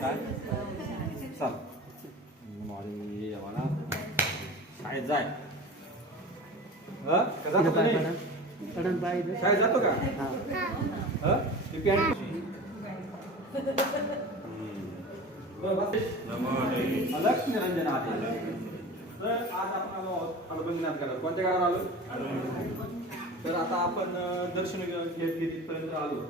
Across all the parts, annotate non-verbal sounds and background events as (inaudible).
काय? चल. मला शाळेत जाय. हं? जातो का? शाळेत जातो हं? लक्ष्मी निरंजन आहे तर आज आपण आलो अडबंगनाथ कोणत्या गावावर आलो? तर आता आपण दर्शन घेत घेत इथपर्यंत आलो.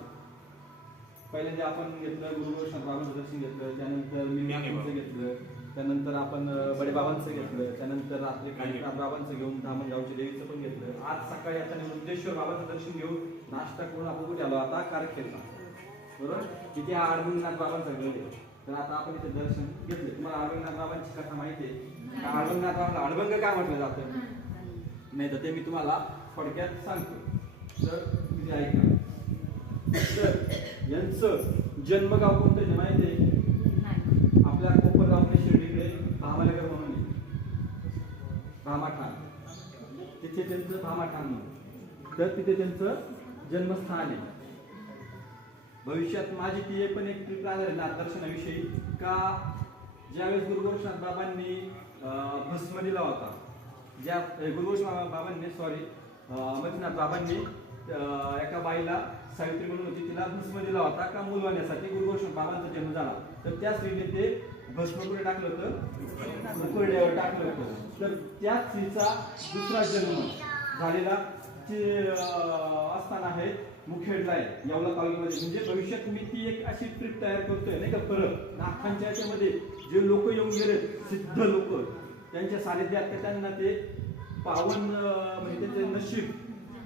पहिल्यांदा आपण घेतलं गुरु बाबांचं दर्शन घेतलं त्यानंतर निम्याचं घेतलं त्यानंतर आपण बडेबाबांचं घेतलं त्यानंतर रात्री काशीनाथ बाबांचं घेऊन धामणगावच्या देवीचं पण घेतलं. आज सकाळी आता वृद्धेश्वर बाबांचं दर्शन घेऊन नाश्ता करून आपण कुठे आलो आता कारखेडला बरोबर? तिथे हा अडबंगनाथ बाबांचा गड आहे. तर आता आपण इथे दर्शन घेतले तुम्हाला अडबंगनाथ बाबांची कथा माहिती आहे? का अडबंगनाथ बाबांना अडबंग काय म्हटलं जातं? नाही तर ते मी तुम्हाला थोडक्यात सांगतो. तर तुम्ही ऐका. तर यांचं जन्मगाव कोणतं आहे माहिती आहे? आपल्या कोपरगावने शिर्डीकडे भामानगर म्हणून भामाठाण. तिथे त्यांचं भामाठाण म्हणून तर तिथे त्यांचं जन्मस्थान आहे. भविष्यात माझी ती पण एक ट्रिप राहणार आहे नाथदर्शनाविषयी का ज्यावेळेस गुरु गोरक्षनाथ बाबांनी भस्म दिला होता ज्या गुरु गोरक्षनाथ बाबांनी सॉरी अमरनाथ बाबांनी एका बाईला सावित्री म्हणून होती. तिला भस्म दिला होता का मूल होण्यासाठी? गुरुवर्षण बाबांचा जन्म झाला. तर त्या स्त्रीने ते भस्म कुठे टाकलं होतं. मुकुरड्यावर टाकलं होतं. तर त्या स्त्रीचा दुसरा जन्म झालेला ते असताना आहे मुखेडला आहे यावला तालुक्यामध्ये म्हणजे भविष्यात मी ती एक अशी ट्रिप तयार करतोय नाही का? परत नाथांच्या याच्यामध्ये जे लोक येऊन गेले सिद्ध लोक त्यांच्या सानिध्यात त्यांना ते पावन म्हणजे त्यांचे नशीब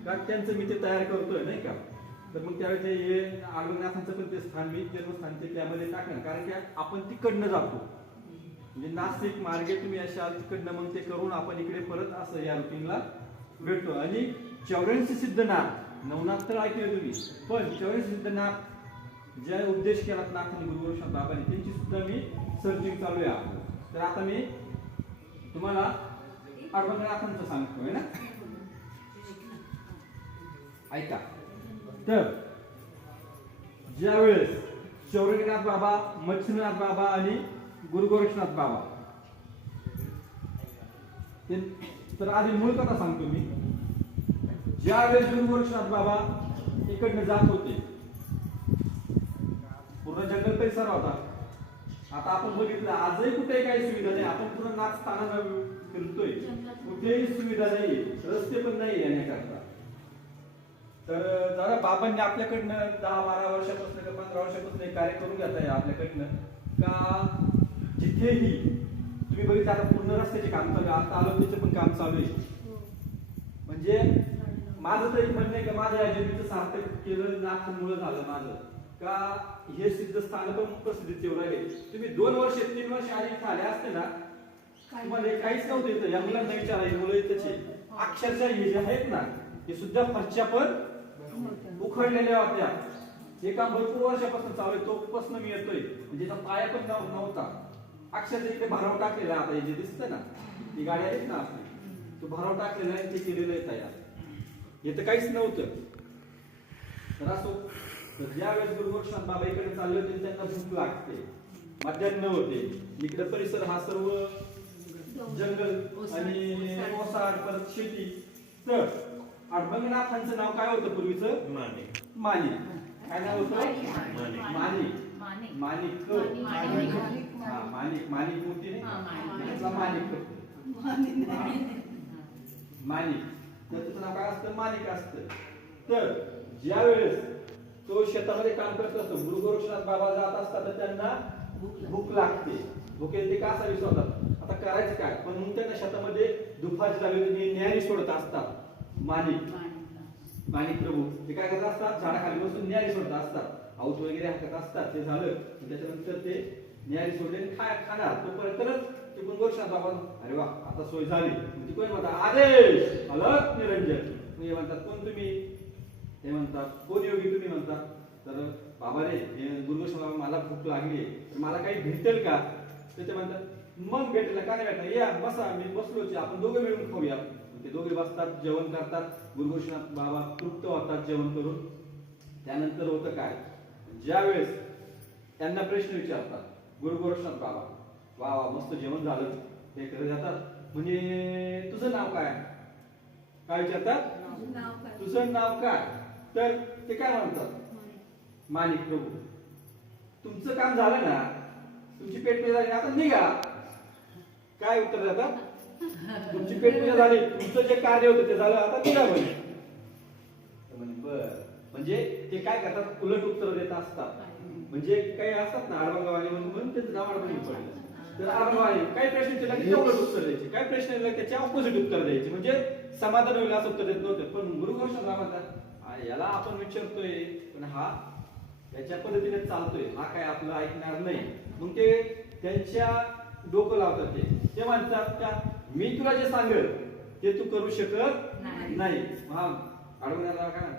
का त्यांचं मी ते तयार करतोय नाही का? तर मग त्यावेळी हे आगनाथांचं पण ते स्थान मी जन्मस्थान ते त्यामध्ये टाकणार कारण की आपण तिकडनं जातो. म्हणजे नाशिक मार्गे तुम्ही अशा तिकडनं मग ते करून आपण इकडे परत असं या रुटीनला भेटतो. आणि चौऱ्याऐंशी सिद्धनाथ नवनाथ तर ऐकले तुम्ही. पण चौऱ्याऐंशी सिद्धनाथ ज्या उद्देश केला नाथांनी आणि गोरक्षनाथ बाबांनी त्यांची सुद्धा मी सर्चिंग चालू आहे तर आता मी तुम्हाला अडवंगनाथांचं सांगतोय ना? ऐका. तर ज्यावेळेस चौरंगनाथ बाबा मच्छिनाथ बाबा आणि गुरु गोरक्षनाथ बाबा. तर आधी मूळ कथा सांगतो मी. ज्यावेळेस गुरु गोरक्षनाथ बाबा इकडनं जात होते पूर्ण जंगल परिसर होता. आता आपण बघितलं आजही कुठे काही सुविधा नाही. आपण पूर्ण नाच ताना फिरतोय. कुठेही सुविधा नाही रस्ते पण नाही येण्याकरता. तर जरा बाबांनी आपल्याकडनं दहा बारा वर्षापासून किंवा पंधरा वर्षापासून एक कार्य करून घेत आहे आपल्याकडनं. का जिथेही तुम्ही बघितलं आता पूर्ण रस्त्याचे काम चालू आहे. आता आलो पण काम चालू आहे. म्हणजे माझं तर एक म्हणणं आहे का माझ्या या सार्थक केलं नाथमुळं झालं माझं. का हे सिद्ध स्थान पण प्रसिद्ध येऊ राहिले तुम्ही दोन वर्ष तीन वर्ष आधी इथं आले असते ना तुम्हाला हे काहीच नव्हतं इथं. या मुलांना विचारा मुलं इथंची अक्षरशः हे जे आहेत ना हे सुद्धा फरच्या पण उखडलेल्या होत्या. हे काम भरपूर वर्षापासून चालू आहे तो पासून मी येतोय. म्हणजे पाया पण नव्हता. अक्षरशः इथे भराव टाकलेला आता हे जे दिसतं ना ही गाडी आहेत ना आपली. तो भराव टाकलेला आहे ते केलेलं आहे तयार. हे तर काहीच नव्हतं. तर असो तर ज्या वेळेस गुरुगोरक्षनाथ बाबा इकडे चालले होते त्यांना भूक लागते. मध्यान्न होते. इकडे परिसर हा सर्व जंगल आणि ओसाड परत शेती. तर अडबंगनाथांचं नाव काय होतं पूर्वीचं? माणी काय नाव होतं? माणी माणिक हा माणिक माणिक हा, माणिक. त्याचा माणिक तर त्याचं नाव काय असतं? माणिक असतं. तर ज्या वेळेस तो शेतामध्ये काम करत असतो गुरु गोरक्षनाथ बाबा जात असतात तर त्यांना भूक लागते. भुके ते का? असावी स्वतः आता करायचं काय? पण मग त्यांना शेतामध्ये दुपारची लागली न्याय सोडत असतात. माणिक माणिक प्रभू. ते काय करत असतात? झाडाखाली बसून न्याय सोडत असतात. आऊत वगैरे हाकत असतात. ते झालं. त्याच्यानंतर ते न्याय सोडले खा खाणार. तोपर्यंतच ते पण गोरक्षनाथ बाबा अरे वा आता सोय झाली. ती कोण म्हणतात आदेश! अलग निरंजन. मग हे म्हणतात कोण तुम्ही? ते म्हणतात कोण योगी तुम्ही म्हणतात? तर बाबा रे हे गुरुगोष्ण बाबा मला भूक लागली. तर मला काही भेटेल का? तर ते म्हणतात मग भेटेल. का नाही भेटलं? या बसा. मी बसलोच आपण दोघे मिळून खाऊया. दोघे बसतात जेवण करतात. गुरुगोष्णात बाबा तृप्त होतात जेवण करून. त्यानंतर होतं काय? ज्या वेळेस त्यांना प्रश्न विचारतात गुरु गोरक्षनाथ बाबा वा वा मस्त जेवण झालं. ते करत जातात. म्हणजे तुझं नाव काय? काय विचारतात? तुझं नाव काय? तर ते काय म्हणतात? माणिक प्रभू तुमचं काम झालं ना? तुमची पेट झाली आता निघा. काय उत्तर देतात? तुमची पेट पूजा झाली तुमचं जे कार्य होतं ते झालं आता निघा म्हणे बर. म्हणजे ते काय करतात? उलट उत्तर देत असतात. म्हणजे काही असतात ना आडवंगवाणी म्हणून त्यांचं नाव पडलं. तर आडवंगवाणी काही प्रश्न विचारला की ते उलट उत्तर द्यायचे. काही प्रश्न त्याच्या ऑपोजिट उत्तर द्यायचे. म्हणजे समाधान होईल असं उत्तर देत नव्हते. पण गुरु गोष्ट म्हणतात "आ, याला आपण विचारतोय पण हा याच्या पद्धतीने चालतोय. हा काय आपलं ऐकणार नाही. मग ते त्यांच्या डोकं लावतात ते. ते म्हणतात का मी तुला जे सांगेल ते तू करू शकत नाही. नाही. हा अडवण्याला काय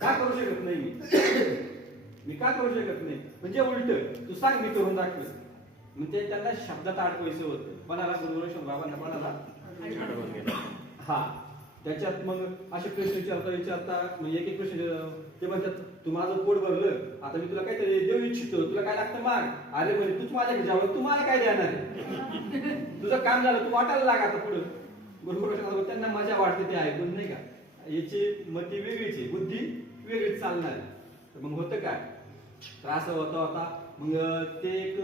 का करू शकत नाही मी? (coughs) मी का करू शकत नाही? म्हणजे उलट तू सांग मी करून दाखवेल. ते त्यांना शब्दात अडकवायचं होतं. कोणाला गुरुवृषण बाबांना कोणाला हा. त्याच्यात मग असे प्रश्न विचारता विचारता म्हणजे एक एक प्रश्न ते म्हणतात तू माझं पोट भरलं आता मी तुला काहीतरी देऊ इच्छितो तुला काय लागतं माग अरे म्हणजे तूच माझ्याकडे जावं तू मला काय देणार आहे? तुझं काम झालं तू वाटायला लाग आता पुढं. बरोबर त्यांना मजा वाटते ते ऐकून नाही का? याची मती वेगळीच आहे बुद्धी वेगळीच चालणार आहे. तर मग होतं काय? त्रास होता होता. मग ते एक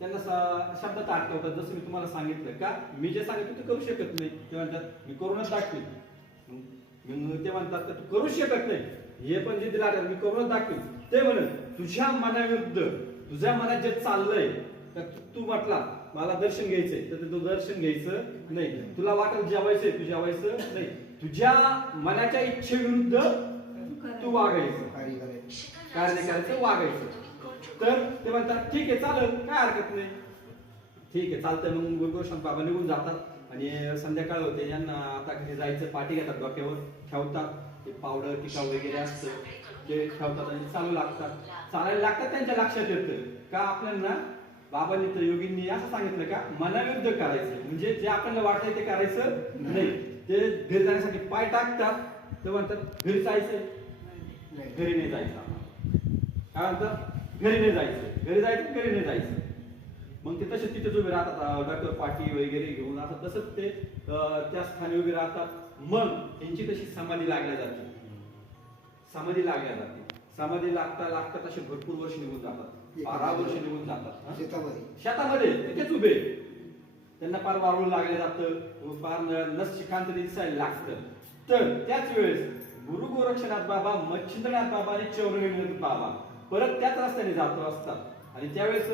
त्यांना शब्दात अटकवतात जसं मी तुम्हाला सांगितलं का मी जे सांगितलं ते करू शकत नाही. ते म्हणतात मी करूनच दाखवेन. मग ते म्हणतात का तू करूच शकत नाही. हे पण जे दिला मी करूनच दाखवेन. ते म्हण तुझ्या मनाविरुद्ध तुझ्या मनात जे चाललंय तर तू- तू म्हटला मला दर्शन घ्यायचंय. तर तू दर्शन घ्यायचं नाही. तुला वाटत जेवायचंय तू जेवायचं नाही. तुझ्या मनाच्या इच्छेविरुद्ध तू वागायचं. कार्य करायचं वागायचं. तर ते म्हणतात ठीक आहे चालेल काय हरकत नाही. ठीक आहे चालतंय. मग गुरुगोशांत बाबा निघून जातात आणि संध्याकाळ होते. यांना आता घरी जायचं पाठी घेतात डोक्यावर ठेवतात. ते पावडर टिका वगैरे असतं ते ठेवतात आणि चालू लागतात. चालायला लागतात त्यांच्या लक्षात येतं. का आपल्याला बाबांनी तर योगींनी असं सांगितलं का मनाविरुद्ध करायचं. म्हणजे जे आपल्याला वाटतंय ते करायचं नाही. ते घरी जाण्यासाठी पाय टाकतात. ते म्हणतात घरी जायचंय. घरी नाही जायचं काय म्हणतात? घरी नाही जायचं. घरी जायचं घरी नाही जायचं. मग ते तसेच तिथेच उभे राहतात डॉक्टर पाटी वगैरे घेऊन. आता तसंच ते त्या स्थानी उभे राहतात. मग त्यांची तशी समाधी लागल्या जाते. समाधी लागल्या जाते. समाधी लागता लागता तसे भरपूर वर्ष निघून जातात. बारा वर्ष निघून जातात? शेतामध्ये. शेतामध्ये. तिथेच उभे. त्यांना पार वाळू लागलं जातं. पार नस शिकांत दिसायला लागतं. तर त्याच वेळेस गुरु गोरक्षनाथ बाबा मच्छिंद्रनाथ बाबा आणि चौरवीनाथ बाबा परत त्याच रस्त्याने जातो असतात आणि त्यावेळेस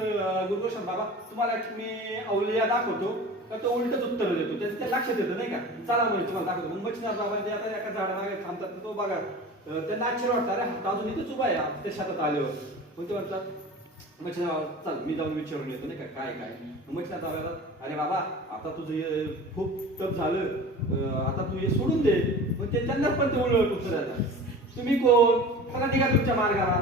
गुरुकृष्ण बाबा तुम्हाला मी अवलिया दाखवतो. का तो उलटच उत्तर देतो. त्याचं त्या लक्षात येतं नाही का? चला म्हणजे तुम्हाला दाखवतो. मग मच्छिंद्रनाथ बाबा ते आता एका झाडामागे थांबतात. तो बघा त्यांना आश्चर्य वाटतं अरे हा अजून इथेच उभा आहे. त्या शेतात आल्यावर. मग ते म्हणतात मच्छिना चल मी जाऊन विचारून येतो नाही का? काय काय? मच्छिना बाबाला अरे बाबा आता तुझं हे खूप तप झालं. आता तू हे सोडून दे. मग ते त्यांना पण ते उलट उत्तर देतात. तुम्ही कोण? चला निघा तुमच्या मार्गाला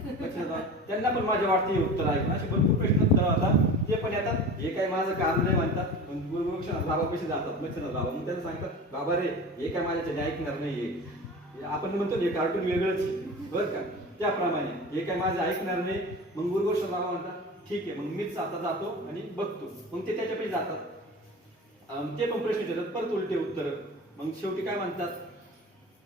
त्यांना पण माझ्या वाटते हे उत्तर आहे. असे भरपूर प्रश्न उत्तर होतात. ते पण येतात. हे काय माझं काम नाही म्हणतात. पण गुरुक्षणात बाबा कसे जातात. मच्छर बाबा. मग त्यांना सांगतात बाबा रे हे काय माझ्याच्या ऐकणार नाहीये आपण म्हणतो हे कार्टून वेगळंच बर बरं का? त्याप्रमाणे हे काय माझं ऐकणार नाही. मग गुरुगोष्ठ बाबा म्हणतात ठीक आहे मग मीच आता जातो आणि बघतो. मग ते त्याच्यापैकी जातात. ते पण प्रश्न विचारतात. परत उलटे उत्तर. मग शेवटी काय म्हणतात?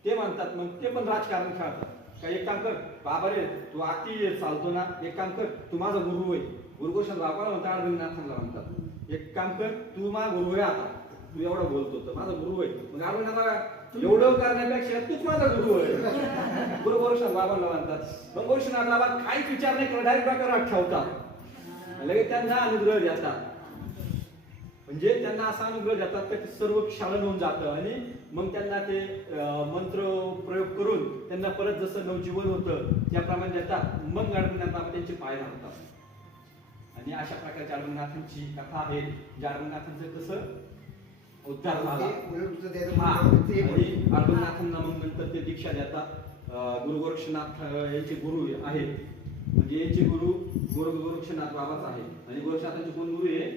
ते म्हणतात मग ते पण राजकारण खेळतात. का एक काम कर बाबा रे तू अति चालतो ना. एक काम कर तू माझा गुरु आहे गुरुगोषण बाबाला म्हणतात अरविंदनाथांना म्हणतात एक काम कर तू माझा गुरु आहे आता. तू एवढं बोलतो तर माझा गुरु आहे मग अरविंदनाथ एवढं करण्यापेक्षा तूच माझा गुरु आहे गुरु गोरक्षण बाबांना म्हणतात मग गोरक्षनाथ बाबा काहीच विचार नाही करत डायरेक्ट डॉक्टर ठेवतात लगेच त्यांना अनुग्रह देतात म्हणजे त्यांना असा अनुग्रह देतात का ते सर्व क्षालन होऊन जातं. आणि मग त्यांना ते मंत्र त्यांना परत जसं नवजीवन होतं त्याप्रमाणे मग गणपतीनाथ बाबा त्यांचे पाय घालतात आणि अशा प्रकारच्या अडवनाथांची कथा आहे. ज्या अडवनाथांचं कसं? उद्धार झाला. हा. अडवनाथांना मग नंतर ते दीक्षा देतात गुरु गोरक्षनाथ यांचे गुरु आहेत. म्हणजे यांचे गुरु गुरु गोरक्षनाथ बाबाच आहे आणि गोरक्षनाथांचे कोण गुरु आहे?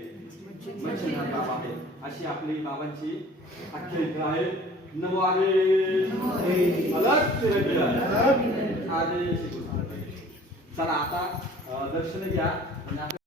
मच्छिंद्रनाथ बाबा आहे अशी आपली बाबांची आख्यायिका आहे. नमो अलग. चला आता दर्शन घ्या